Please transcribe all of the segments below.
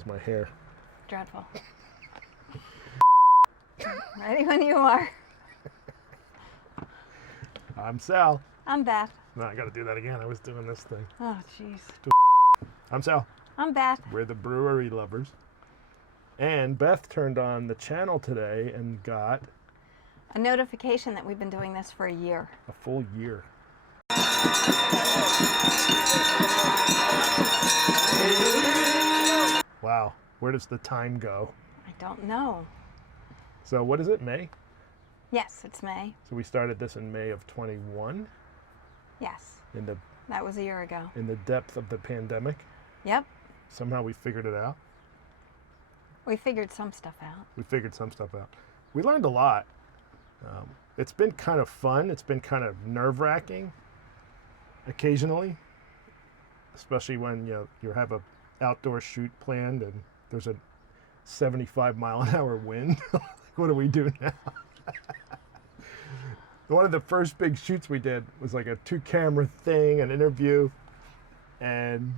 How's my hair? Dreadful. Ready when you are. I'm Sal. I'm Beth. No, I got to do that again. I was doing this thing. Oh, jeez. I'm Sal. I'm Beth. We're the brewery lovers. And Beth turned on the channel today and got A notification that we've been doing this for a year. a full year. Wow. Where does the time go? I don't know. So what is it, May? Yes, it's May. So we started this in May of 21 Yes, in the that was a year ago. depth of the pandemic. Yep, Somehow we figured it out. we figured some stuff out. We figured some stuff out. We learned a lot. It's been kind of fun. It's been kind of nerve-wracking occasionally, especially when you have a outdoor shoot planned and there's a 75-mile-an-hour wind. What do we do now? One of the first big shoots we did was like a 2-camera thing, an interview, and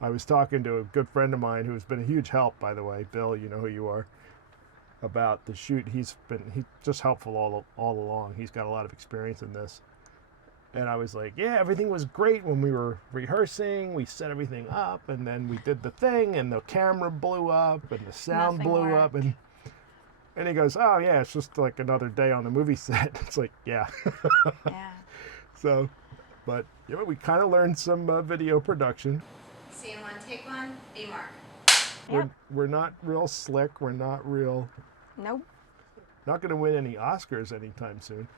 I was talking to a good friend of mine who's been a huge help, by the way, Bill, you know who you are, about the shoot. He's just helpful all along. He's got a lot of experience in this. And I was like, yeah, everything was great when we were rehearsing. We set everything up, and then we did the thing, and the camera blew up, and the sound Nothing blew up, worked. and he goes, oh yeah, it's just like another day on the movie set. It's like, yeah. Yeah. So, but we kind of learned some video production. Scene one, take one, B mark. Yep. We're not real slick. We're not Nope. not going to win any Oscars anytime soon.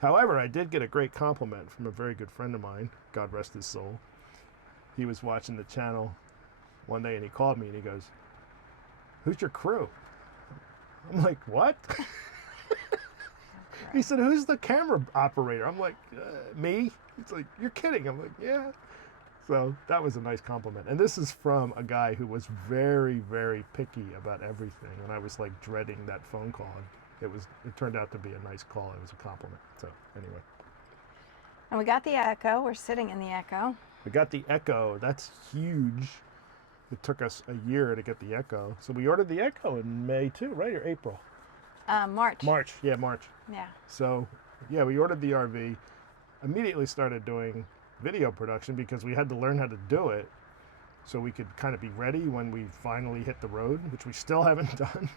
However, I did get a great compliment from a very good friend of mine, God rest his soul. He was watching the channel one day and he called me and he goes, who's your crew? I'm like, what? He said, who's the camera operator? I'm like, me? He's like, you're kidding. I'm like, yeah. So that was a nice compliment. And this is from a guy who was very, very picky about everything. And I was like dreading that phone call. And it turned out to be a nice call. It was a compliment. So anyway. And we got the Ekko. We're sitting in the Ekko. We got the Ekko. That's huge. It took us a year to get the Ekko. So we ordered the Ekko in May too, right? Or April? March. March. Yeah, March. Yeah. So, yeah, we ordered the RV, immediately started doing video production because we had to learn how to do it so we could kind of be ready when we finally hit the road, which we still haven't done.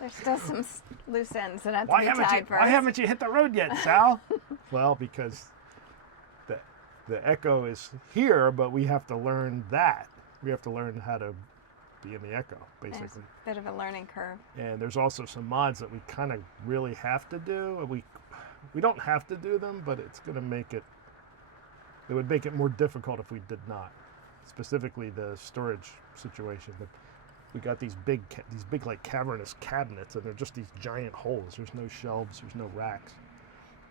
There's still some loose ends that have to Why be haven't tied first. Why haven't you hit the road yet, Sal? Well, because the Ekko is here, but we have to learn that. We have to learn how to be in the Ekko, There's basically. a bit of a learning curve. And there's also some mods that we kind of really have to do. We don't have to do them, but it's going to make it would make it more difficult if we did not. Specifically the storage situation. We got these big like cavernous cabinets, and they're just these giant holes. There's no shelves, there's no racks.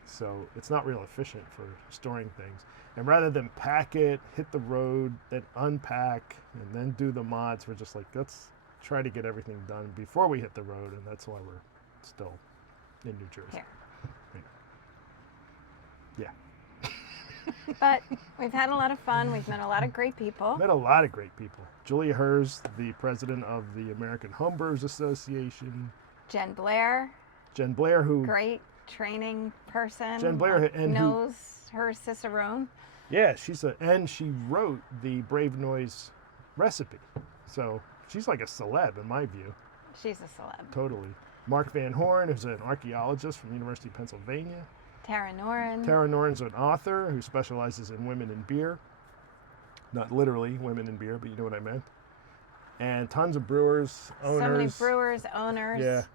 So it's not real efficient for storing things. And rather than pack it, hit the road, then unpack, and then do the mods, we're just like, let's try to get everything done before we hit the road, and that's why we're still in New Jersey. Here. Yeah. But we've had a lot of fun. We've met a lot of great people. Met a lot of great people. Julia Hers, the president of the American Homebrewers Association. Jen Blair, who great training person. Jen Blair and knows her Cicerone. Yeah, and she wrote the Brave Noise recipe. So she's like a celeb in my view. She's a celeb. Totally. Mark Van Horn, who's an archaeologist from the University of Pennsylvania. Tara Noren. Tara Noren's an author who specializes in women in beer. Not literally women in beer, but you know what I meant. And tons of brewers, owners. So many brewers, owners,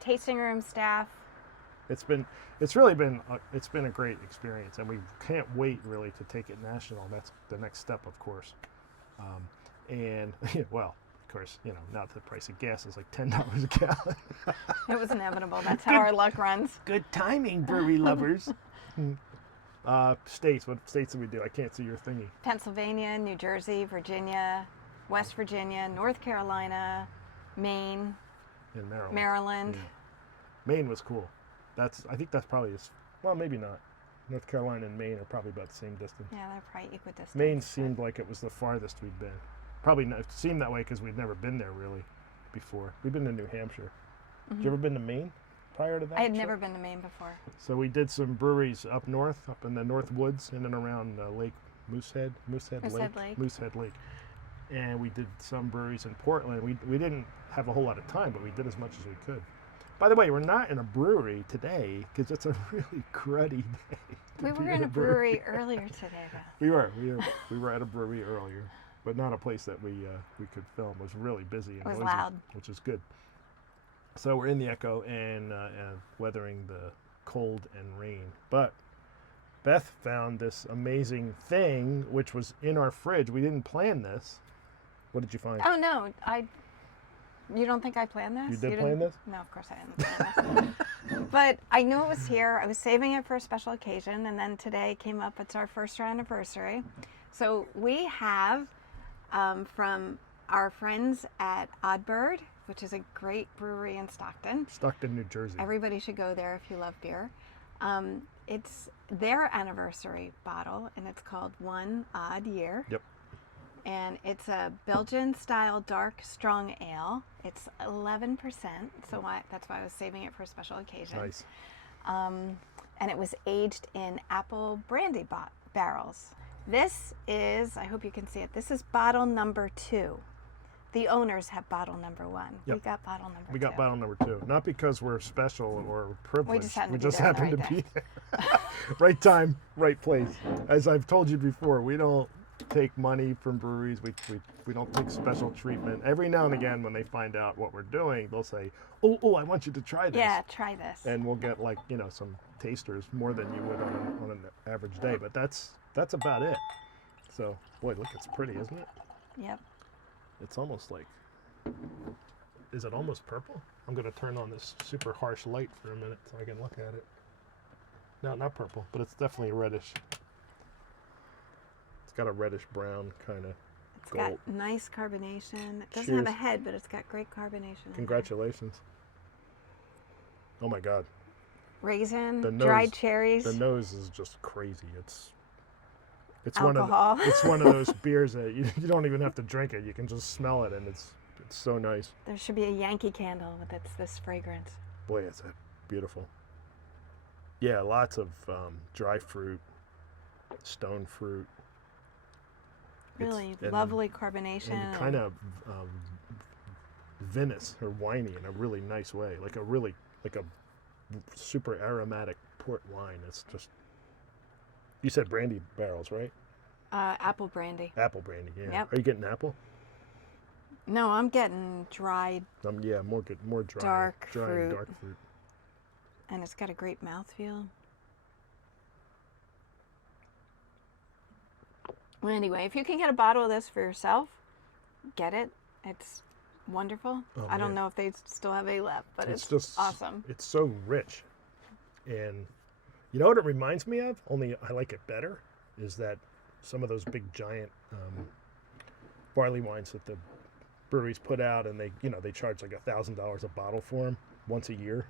tasting room staff. It's been a great experience, and we can't wait really to take it national. That's the next step, of course. And well, of course, now the price of gas is like $10 a gallon. It was inevitable. That's how our luck runs. Good timing, brewery lovers. States. What states do we do? I can't see your thingy. Pennsylvania, New Jersey, Virginia, West Virginia, North Carolina, Maine, And Maryland. Maryland. Yeah. Maine was cool. I think that's probably well, maybe not. North Carolina and Maine are probably about the same distance. Yeah, they're probably equidistant. Maine seemed like it was the farthest we'd been. Probably not, it seemed that way because we'd never been there really before. We've been to New Hampshire. Did you ever been to Maine prior to that? I had trip? never been to Maine before. So we did some breweries up north, up in the North Woods, in and around Lake Moosehead Lake. And we did some breweries in Portland. We didn't have a whole lot of time, but we did as much as we could. By the way, we're not in a brewery today because it's a really cruddy day. We were in a brewery earlier today, though. We were at a brewery earlier, but not a place that we could film. It was really busy and It was noisy, loud. which is good. So we're in the Ekko and weathering the cold and rain. But Beth found this amazing thing, which was in our fridge. We didn't plan this. What did you find? Oh no, you don't think I planned this? You did plan this? No, of course I didn't plan this. But I knew it was here. I was saving it for a special occasion, and then today came up. It's our first year anniversary. So we have from our friends at Oddbird, which is a great brewery in Stockton. Stockton, New Jersey. Everybody should go there if you love beer. It's their anniversary bottle, and it's called One Odd Year. Yep. And it's a Belgian-style dark strong ale. It's 11%, so that's why I was saving it for a special occasion. Nice. And it was aged in apple brandy barrels. This is, I hope you can see it, this is bottle number 2. The owners have bottle number 1. Yep. We got bottle number 2. We got bottle number 2. Not because we're special or privileged. We just happened to be there. Right time, right place. As I've told you before, we don't take money from breweries. We don't take special treatment. Every now and again when they find out what we're doing, they'll say, oh, I want you to try this. Yeah, try this. And we'll get some tasters, more than you would on an average day. But that's about it. So, boy, look, it's pretty, isn't it? Yep. It's almost like, is it almost purple? I'm going to turn on this super harsh light for a minute so I can look at it. No, not purple, but it's definitely reddish. It's got a reddish brown kind of gold. It's got nice carbonation. It doesn't have a Cheers. head, but it's got great carbonation. Congratulations. Oh my God. Raisin, The nose- dried cherries. The nose is just crazy. It's Alcohol. it's one of those beers that you don't even have to drink it. You can just smell it, and it's so nice. There should be a Yankee candle with this fragrance. Boy, it's beautiful. Yeah, lots of dry fruit, stone fruit. Really and- lovely carbonation. And kind of vinous or winey in a really nice way, like a super aromatic port wine. It's just. You said brandy barrels, right? Apple brandy. Apple brandy, yeah. Yep. Are you getting apple? No, I'm getting dried, Yeah, more dry. Dark dry fruit. and dark fruit. and it's got a great mouthfeel. Well, anyway, if you can get a bottle of this for yourself, get it. It's wonderful. Oh, I don't man. know if they still have any left, but it's just awesome. It's so rich, and you know what it reminds me of? Only I like it better. Is that some of those big giant barley wines that the breweries put out, and they charge like $1,000 a bottle for them once a year.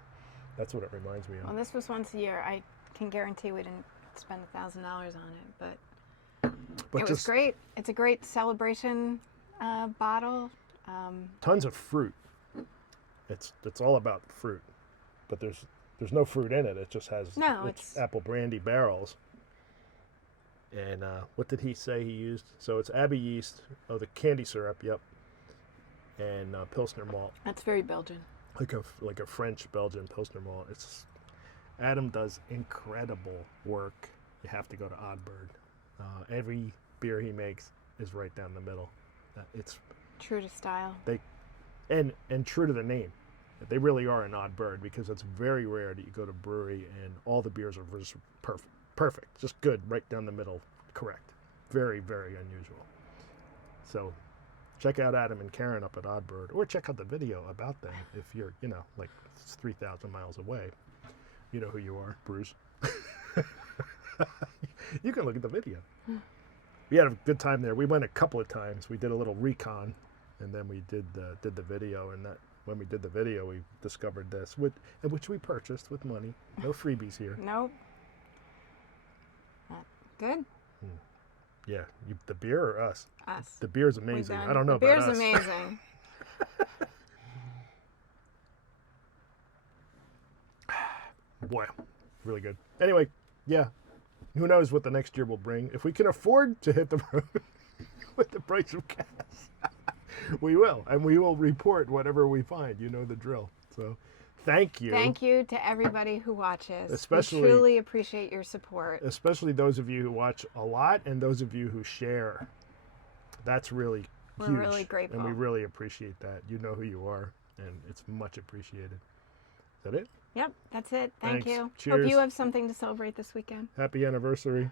That's what it reminds me of. Well, this was once a year. I can guarantee we didn't spend $1,000 on it, but it was great. It's a great celebration bottle. Tons of fruit. It's all about fruit, but there's no fruit in it. It just has it's apple brandy barrels. And what did he say he used? So it's Abbey yeast, the candy syrup, yep, and Pilsner malt. That's very Belgian. Like a French Belgian Pilsner malt. Adam does incredible work. You have to go to Oddbird. Every beer he makes is right down the middle. It's True to style. And true to the name. They really are an odd bird, because it's very rare that you go to a brewery and all the beers are just perfect, just good, right down the middle, correct. Very, very unusual. So check out Adam and Karen up at Oddbird, or check out the video about them if you're, like it's 3,000 miles away. You know who you are, Bruce. You can look at the video. We had a good time there. We went a couple of times. We did a little recon, and then we did the video, and when we did the video, we discovered this, which we purchased with money. No freebies here. Nope. Good. Yeah, the beer or us? Us. The beer's We amazing. done. I don't know the about beer's us. amazing. Boy, really good. Anyway, yeah, who knows what the next year will bring. If we can afford to hit the road with the price of gas, we will. And we will report whatever we find. You know the drill. So thank you. Thank you to everybody who watches. Especially- we truly appreciate your support. Especially those of you who watch a lot and those of you who share. That's really We're huge. really grateful. And we really appreciate that. You know who you are, and it's much appreciated. Is that it? Yep, that's it. Thank Thanks. you. Cheers. Hope you have something to celebrate this weekend. Happy anniversary.